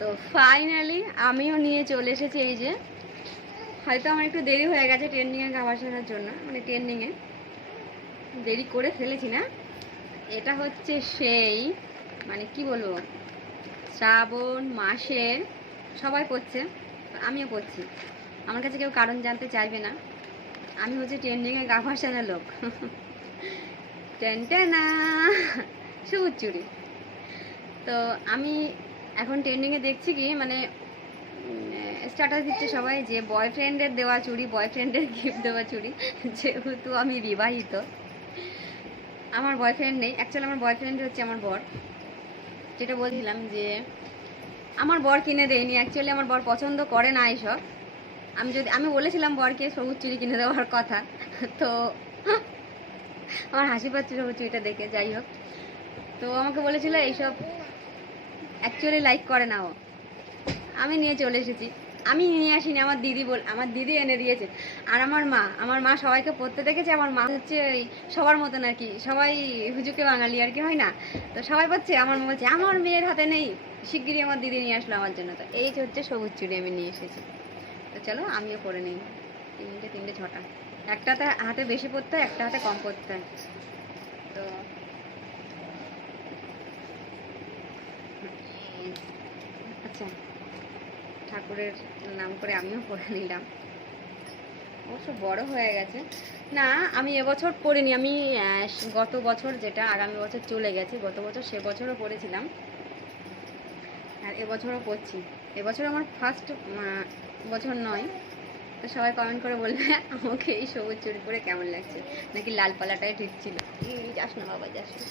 তো ফাইনালি আমিও নিয়ে চলে এসেছি এই যে। হয়তো আমার একটু দেরি হয়ে গেছে ট্রেন্ডিংয়ে খাবার সারার জন্য মানে ট্রেন্ডিংয়ে দেরি করে ফেলেছি না। এটা হচ্ছে সেই মানে কি বলব, শ্রাবণ মাসের, সবাই পড়ছে, আমিও পড়ছি। আমার কাছে কেউ কারণ জানতে চাইবে না। আমি হচ্ছে ট্রেন্ডিংয়ে গা ভাসানো লোক। টেনটেনা সবুজ চুড়ি তো আমি এখন ট্রেন্ডিংয়ে দেখছি কি মানে স্ট্যাটাস দিচ্ছে সবাই যে বয়ফ্রেন্ডের দেওয়া চুড়ি বয়ফ্রেন্ডের গিফট দেওয়া চুড়ি, যেহেতু আমি বিবাহিত। আমার বয়ফ্রেন্ড নেই অ্যাকচুয়ালি আমার বয়ফ্রেন্ড হচ্ছে আমার বর। যেটা বলছিলাম যে, আমার বর কিনে দেয়নি অ্যাকচুয়ালি আমার বর পছন্দ করে না এইসব। আমি যদি, আমি বলেছিলাম বরকে সবুজ চুড়ি কিনে দেওয়ার কথা, তো আমার হাসি পাচ্ছে সবুজ চুড়িটা দেখে, যাই হোক। তো আমাকে বলেছিল এইসব অ্যাকচুয়ালি লাইক করে না ও আমি নিয়ে চলে এসেছি। আমি নিয়ে আসিনি, আমার দিদি বল আমার দিদি এনে দিয়েছে। আর আমার মা আমার মা সবাইকে পড়তে দেখেছে, আমার মা হচ্ছে ওই সবার মতন আর কি। সবাই হুজুকে বাঙালি আর কি, হয় না? তো সবাই পড়ছে আমার মা বলছে, আমার মেয়ের হাতে নেই। শিগগিরই আমার দিদি নিয়ে আসলো আমার জন্য। তো এই হচ্ছে সবুজ চুড়ি আমি নিয়ে এসেছি। তো চলো, আমিও পরে নিই। তিনটে তিনটে, ছটা। একটাতে হাতে বেশি পড়তে হয়, একটা হাতে কম পড়তে তো আচ্ছা। ঠাকুরের নাম করে আমিও পড়ে নিলাম। অবশ্য বড় হয়ে গেছে। না, আমি এবছর পড়িনি। আমি গত বছর যেটা আগামী বছর চলে গেছে, গত বছর সে বছরও পড়েছিলাম। আর এবছরও পড়ছি। এবছর আমার ফার্স্ট বছর নয়। তো সবাই কমেন্ট করে বলবে, আমাকে এই সবুজ চুরি পরে কেমন লাগছে? নাকি লাল পালাটাই ঠিক ছিল? যাস না বাবা, যাস না।